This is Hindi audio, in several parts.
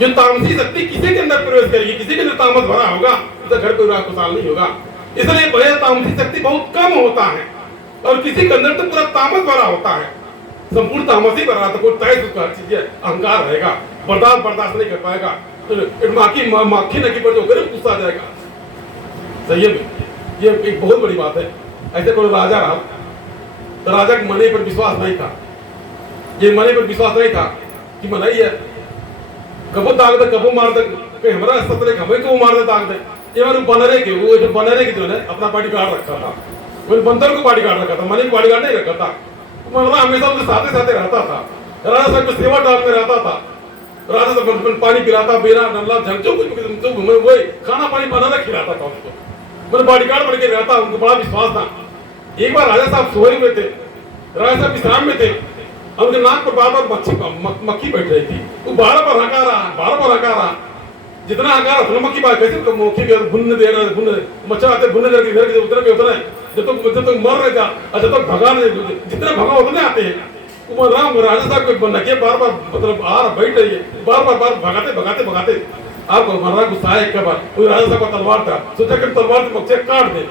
जो तामसी शक्ति किसी के अंदर प्रवेश करेगी, किसी के अंदर तामस भरा होगा, तो घर परिवार खुशहाल नहीं होगा। इसलिए भय तामसी शक्ति बहुत कम होता है, और किसी के अंदर तो पूरा तामस भरा होता है, संपूर्ण तामस ही भरा, तो कोई तय उसका हर चीज अहंकार रहेगा, बर्दाश्त नहीं कर पाएगा, तो माखी नकी पर जो गरीब गुस्सा आ जाएगा। सही है, ये एक बहुत बड़ी बात है। ऐसे कोई राजा रहा, तो राजा के मने पर विश्वास नहीं था, ये मने पर विश्वास नहीं था कि मनाई है, कबो दाग दे कबो मार दे, कहीं हमारा सतरे हमें को मार दे दाग दे। ये मानो बनरे के, वो जो बनरे के जो है अपना बॉडी गार्ड रखा था, वो बंदर को बॉडी गार्ड रखा था, मने को बॉडी गार्ड नहीं रखा था। मनरा हमेशा उसके साथ साथ रहता था, राजा साहब को सेवा डाल में रहता था, राजा साहब पानी पिलाता, बेरा नल्ला झंझो कुछ वही खाना पानी बनाना खिलाता था उसको, मतलब बॉडीगार्ड बन के रहता, उनको बड़ा विश्वास था। एक बार राजा साहब सोए हुए थे, राजा साहब विश्राम में थे, उनके नाक पर बार बार मक्खी बैठ रही थी, वो बार बार हका रहा, जितना हका रहा मक्खी बार कैसे मक्खी भुन्न दे रहा, भुन्न मच्छर आते भुन्न करके घर के उतने पे उतरे, जब तक मर रहे था, जब तक भगा जितने भगा उतने आते हैं। वो राजा साहब को नकिया बार बार मतलब बैठ रही है, बार बार भगाते आपको मरना गुस्सा है। एक बार वो राजा साहब का तलवार था, सोचा कि तलवार से मक्खी काट दे।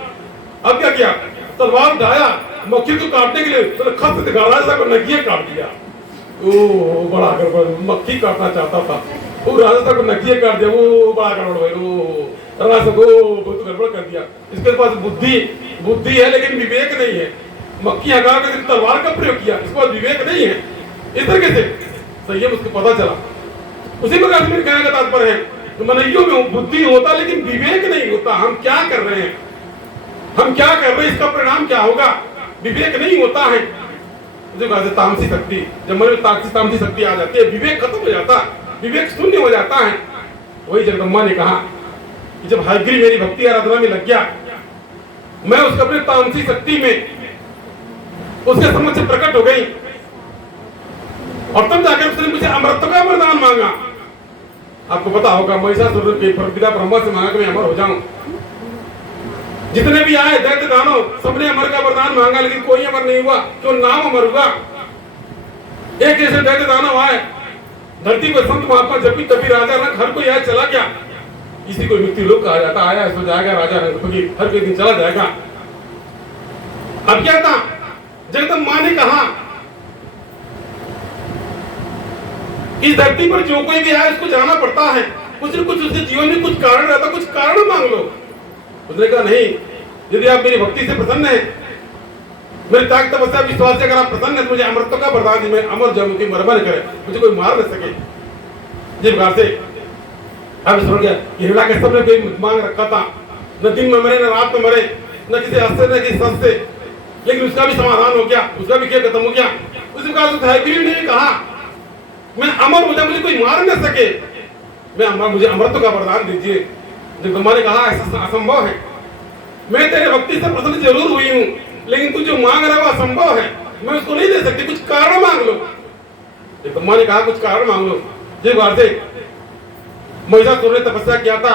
अब क्या किया, तलवार उठाया मक्खी को काटने के लिए, तो खत दिखा, राजा साहब को नकिया काट दिया। ओ बड़ा गड़बड़, मक्खी काटना चाहता था, वो राजा साहब को नकिया काट दिया, वो बड़ा गड़बड़ भाई, वो राजा साहब को बहुत गड़बड़ कर दिया। इसके पास बुद्धि है लेकिन विवेक नहीं है, मक्खी हगा कर तलवार का प्रयोग किया, इसके पास विवेक नहीं है। इस तरीके से संयम उसको पता चला। उसी प्रकार से मेरे कहने का तात्पर्य है, तो मनइयों में बुद्धि होता लेकिन विवेक नहीं होता, हम क्या कर रहे हैं, इसका परिणाम क्या होगा, विवेक नहीं होता है। तामसी शक्ति, जब मन में तामसी शक्ति आ जाती है, विवेक खत्म हो जाता, विवेक शून्य हो जाता है। वही जगदम्बा ने कहा कि जब हयग्रीव मेरी भक्ति आराधना में लग गया, मैं उसके अपने तामसी शक्ति में उसके समक्ष प्रकट हो गई, और तब जाकर उसने मुझे अमरत्व का वरदान मांगा। आपको पता होगा, महिषासुर के पिता ब्रह्मा से मांगा कि मैं अमर हो जाऊं। जितने भी आए दैत्य दानव, सबने अमर का वरदान मांगा, लेकिन कोई अमर नहीं हुआ, क्यों नाम अमर हुआ। एक ऐसे दैत्य दानव आए, धरती पर संत महात्मा जब भी तभी राजा रंग हर कोई आया चला गया, इसी को मृत्यु लोक कहा जाता, आया सो जाएगा, राजा रंग फकीर हर कोई दिन चला जाएगा। अब क्या था, जगदम्बा ने कहा इस धरती पर जो कोई भी आए उसको जाना पड़ता है, कुछ न कुछ उसके जीवन में कुछ कारण रहता, कुछ कारण मांग लो। उसने कहा नहीं, यदि आप मेरी भक्ति से प्रसन्न हैं, मेरी त्याग तपस्या विश्वास से अगर आप प्रसन्न हैं, तो मुझे अमरत्व का वरदान दी, मैं अमर जाऊं, की मरमर करे, मुझे कोई मार न सके। जिस प्रकार से अब सुन गया, हिरण्यकश्यप ने कोई मांग रखा था, न दिन में मरे न रात में मरे, न किसी अस्त्र न किसी शस्त्र से, लेकिन उसका भी समाधान हो गया, उसका भी खेल खत्म हो गया। उसी प्रकार से हयग्रीव ने कहा मैं अमर हो जाऊं, मुझे कोई मार न सके, मुझे अमरत्व का वरदान दीजिए। जगदम्बा ने कहा ऐसा असंभव है, मैं तेरे भक्ति से प्रसन्न जरूर हुई हूँ, लेकिन तू जो मांग रहा है वो असंभव है, मैं उसको नहीं दे सकती, कुछ कारण मांग लो। जगदम्बा ने कहा कुछ कारण मांग लो। जिस बार से महिषासुर ने तपस्या किया था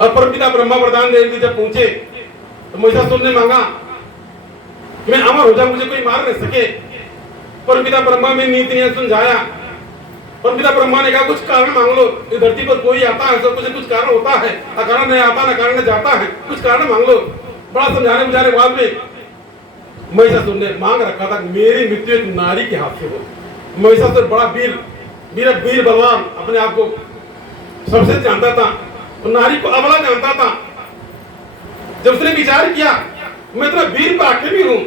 और परमपिता ब्रह्मा वरदान देने के लिए जब पहुंचे, तो महिषासुर ने मांगा कि मैं अमर हो जाऊं, मुझे कोई मार नहीं सके। परमपिता ब्रह्मा में नीति ने समझाया, परमपिता ब्रह्मा ने कहा कुछ कारण मांग लो, इस धरती पर कोई आता है सब कुछ कुछ कारण होता है, अकारण नहीं आता, न कारण जाता है, कुछ कारण मांग लो। बड़ा समझाने बुझाने के बाद में महिषासुर ने मांग रखा था मेरी मृत्यु एक नारी के हाथ से हो। महिषासुर बड़ा वीर बलवान अपने आप को सबसे जानता था, और नारी को अबला जानता था। जब उसने विचार किया मैं इतना वीर पराक्रमी हूं,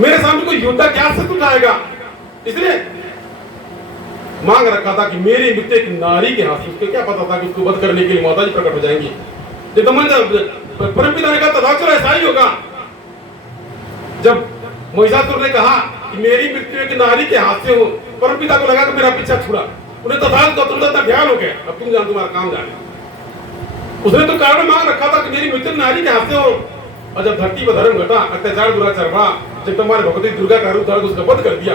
मेरे सामने कोई योद्धा क्या शत्रु उठाएगा, इसलिए मांग रखा था कि मेरी मृत्यु एक नारी के हाथ से। उसको क्या पता था कि उसको वध करने के लिए माता जी प्रकट हो जाएंगी। परमपिता ने कहा तथास्तु ऐसा ही होगा। जब महिषासुर ने कहा कि मेरी मृत्यु एक नारी के हाथ से हो, परमपिता को लगा कि मेरा पीछा छुड़ा, उन्हें तथास्तु ध्यान हो गया, अब तुम जान तुम्हारा काम जाने। उसने तो कारण मांग रखा था कि मेरी मृत्यु नारी के हाथ से हो, और जब धरती पर धर्म घटा, अत्याचार दुराचार बढ़ा, जब तुम्हारे भगवती दुर्गा का रूप धारण उसका वध कर दिया,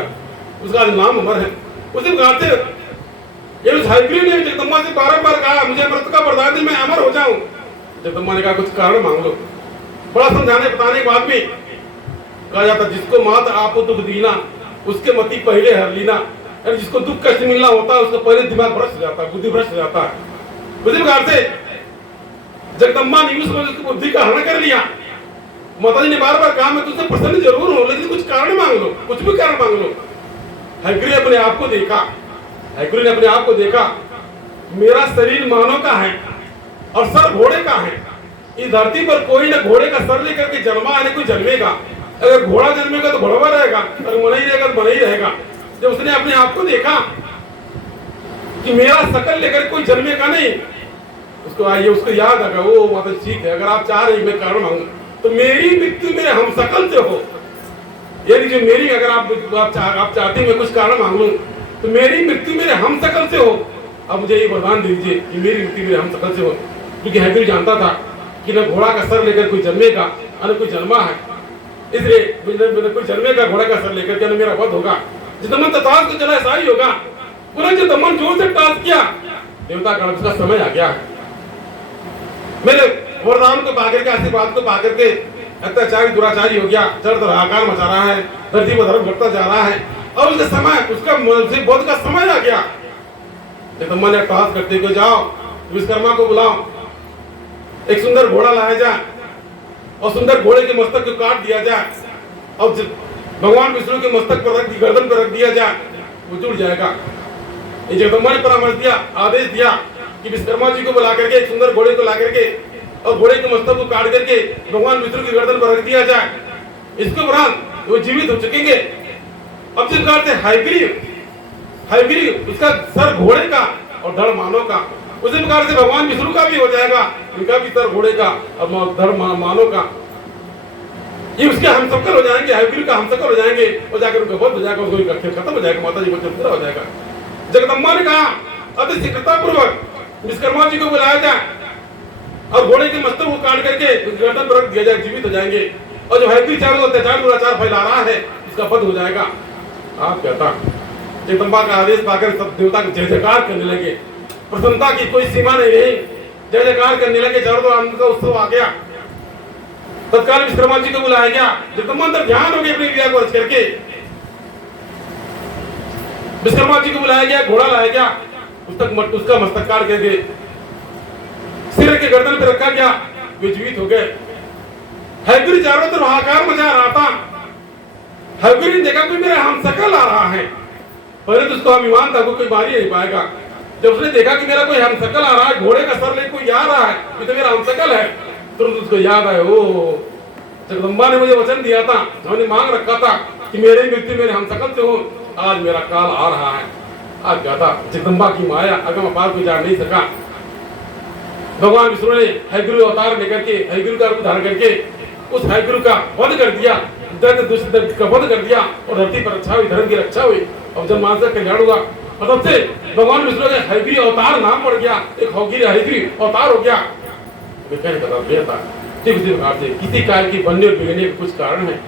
उसका आज नाम अमर है। उसी प्रकार से हयग्रीव ने जगदम्बा से बार-बार कहा मुझे अमरत्व का वरदान दे, मैं अमर हो जाऊं। जगदम्बा ने कहा कुछ कारण मांग लो। बड़ा समझाने बताने के बाद में कहा जाता जिसको मात आप दुख दीना, उसके मति पहले हर लीना। और जिसको दुख कष्ट मिलना होता है उसका पहले दिमाग भ्रष्ट हो जाता है, बुद्धि भ्रष्ट हो जाता है। उसी प्रकार से जगदम्बा ने यूं समझ उसकी बुद्धि का हरण कर लिया। माता जी ने बार बार कहा मैं तुझसे प्रसन्न जरूर हूं, लेकिन कुछ कारण मांग लो, कुछ भी कारण मांग लो। हयग्रीव ने अपने आप को देखा, हयग्रीव ने अपने आप को देखा, मेरा शरीर मानव का है और सर घोड़े का है। इस धरती पर कोई ना घोड़े का सर लेकर के जन्मा है, कोई जन्मेगा। अगर घोड़ा जन्मेगा तो घोड़ा रहेगा, अगर मना ही रहेगा तो मना ही रहेगा। जब उसने अपने आप को देखा कि मेरा शकल लेकर कोई जन्मेगा नहीं, उसको याद आएगा, वो मतलब ठीक है, अगर आप चाह रहे मैं कारण मांगू तो मेरी मृत्यु मेरे हम शकल से हो। यानी जो मेरी अगर आप चाहते हैं मैं कुछ कारण मांग लूं तो मेरी मृत्यु मेरे हम शकल से हो। अब मुझे ये वरदान दे दीजिए कि मेरी मृत्यु मेरे हम शकल से हो। क्योंकि हयग्रीव जानता था कि न घोड़ा का सर लेकर कोई जन्मेगा न कोई जन्मा है, इसलिए कोई जन्मेगा घोड़ा का सर लेकर के, मेरा वध होगा। जितना ताश को चला ऐसा ही होगा। पुनः जो दमन जोर से टास्क किया, देवता का उसका समय आ गया। मेरे वरदान को पाकर के, आशीर्वाद को पाकर के अत्याचारी दुराचारी हो गया, चर हाहाकार मचा रहा है, धरती पर धर्म घटता जा रहा है। और उसका समय, उसका बोध का समय आ गया। जगदम्बा ने टास्क करते हुए जाओ विश्वकर्मा को बुलाओ, एक सुंदर घोड़ा लाया जाए और सुंदर घोड़े के मस्तक को काट दिया जाए और भगवान विष्णु के मस्तक पर रख, गर्दन पर रख दिया जाए, वो जुड़ जाएगा। ये जगदम्बा ने परामर्श दिया, आदेश दिया कि विश्वकर्मा जी को बुला करके एक सुंदर घोड़े को ला करके और घोड़े के मस्तक को काट करके भगवान विष्णु की गर्दन पर रख दिया जाए। इसके उपरांत वो जीवित हो चुकेंगे। अब जिस प्रकार से हयग्रीव उसका सर घोड़े का और धड़ मानव का, उसी प्रकार से भगवान विष्णु का भी हो जाएगा, इनका भी सर घोड़े का और धड़ मानव का। ये उसके हम शक्ल हो जाएंगे, हयग्रीव का हम शक्ल हो जाएंगे और जाकर उनका वध हो जाएगा, उसको खेल खत्म हो जाएगा, माता जी को पूरा हो जाएगा। जगदम्बा ने कहा अति शीघ्रता पूर्वक विश्वकर्मा जी को बुलाया जाए और घोड़े के मस्तक को काट करके गर्दन पर रख दिया जाए, जीवित हो जाएंगे। और जो हयग्रीव चारों ओर अत्याचार दुराचार फैला रहा है उसका वध हो जाएगा। आप कहता जगदम्बा का आदेश पाकर सब देवता जय जयकार करने लगे, प्रसन्नता की कोई सीमा नहीं रही, जय जयकार करने लगे, चारों ओर आनंद का उत्सव आ गया। तत्काल विश्वकर्मा जी को बुलाया गया। जगदम्बा अंदर ध्यान हो गई अपनी क्रिया को रच करके, विश्वकर्मा जी को बुलाया गया, घोड़ा लाया गया, उसका मस्तक काट करके सिर के गर्दन पे रखा गया, वे जीवित हो गए। हयग्रीव चारों तरफ हाहाकार मचा रहा था। हयग्रीव ने देखा कोई मेरा हमशक्ल आ रहा है। पहले तो उसको अभिमान था, कोई मार ही नहीं पाएगा। जब उसने देखा कि मेरा कोई हमशक्ल आ रहा है, घोड़े का सर लेकर कोई आ रहा है, ये तो मेरा हमशक्ल है, तुरंत उसको याद आया, ओ जगदम्बा ने मुझे वचन दिया था, मैंने मांग रखा था कि मेरी मृत्यु मेरे हमशक्ल से हो, आज मेरा काल आ रहा है। आज गाता जगदम्बा की माया अगम अपार को जान नहीं सका। भगवान विष्णु ने हयग्रीव अवतार लेकर के, हयग्रीव का रूप धारण करके उस हयग्रीव का वध कर दिया, दर्द का वध कर दिया और धरती पर रक्षा हुई, धर्म की रक्षा हुई और जनमानस का कल्याण हुआ। और तब से भगवान विष्णु का हयग्रीव अवतार नाम पड़ गया, एक हयग्रीव अवतार हो गया। कहने का था ठीक उसी प्रकार से किसी काल की बनने और बिगड़ने के कुछ कारण है।